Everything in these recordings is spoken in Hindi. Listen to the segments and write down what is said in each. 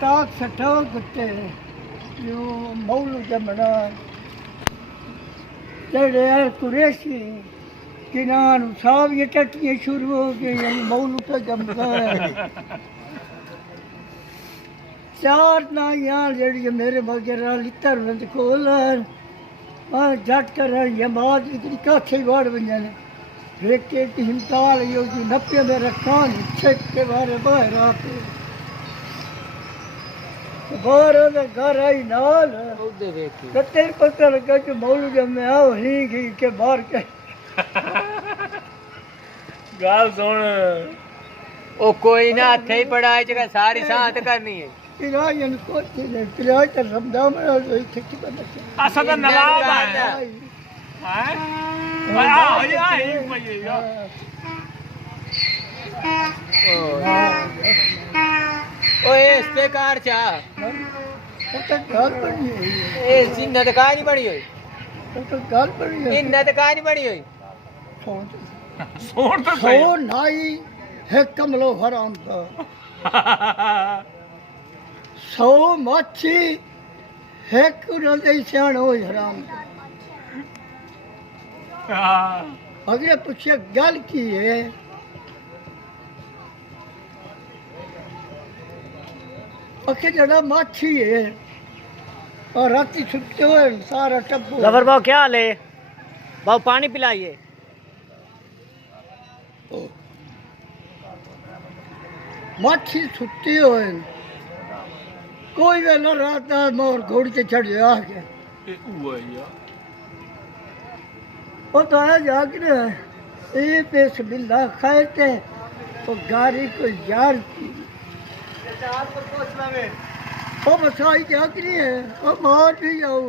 ताक सठो कुत्ते जो मौलू जमना तेरे यार कुरेशी किनान साहब ये टट्टियाँ शुरू हो गई यानी मौलू पे जमता है चार ना यार जड़ी मेरे वगैरह लितर बंद खोल जट कर ये बात इतनी काछे वाड़ बन एक एक हिमताल यो जी नप्पे में रखान छेक के बारे बाहर आते बाहर घर आई नाल कते पता लगा कि मौलू जब मैं आओ ही के बाहर के गाल सुन ओ कोई ना थे ही पढ़ाई जगह सारी साथ करनी है किराए को किराए का समझा में इथे की बंद असा तो नवाब है हैं आई ओ इससे कार चा तो घर बनी हुई है ए जिन्नत काई नहीं बनी हुई तो घर बनी है जिन्नत काई नहीं बनी हुई सोन तो सो नाई है कमलो हराम का सौ मच्छी है कुरंदे सियाण हो हराम अगले पूछे गल की है अखे जड़ा मच्छी है और राती छुपते हुए सारा टब्बू जबर बाबू क्या हाल है बाबू पानी पिलाइए मच्छी छुट्टी हुए कोई वेला रात मोर घोड़ी से चढ़ जा के वो तो आया जाग रहे ये पेश बिल्ला खाए थे तो गाड़ी को यार की वो बसाई जाग रही है वो मार भी जाओ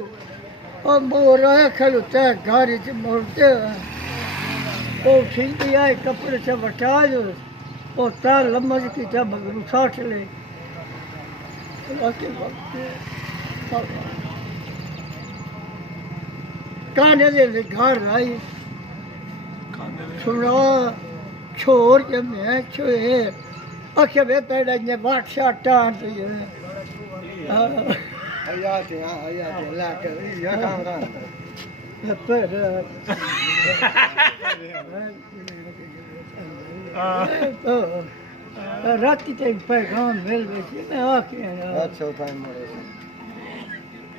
और मोर आया खलुता है गाड़ी से मोड़ते वो ठीक आए कपड़े से बटा दो वो तार लम्बा की था मगर साठ ले काने दे घर आई सुना छोर जब मैं छोए अखे वे पैदा ने बाट शाटा तो ये आया थे ला कर ये काम पर राती तक पैगाम मिल गई मैं आके अच्छा टाइम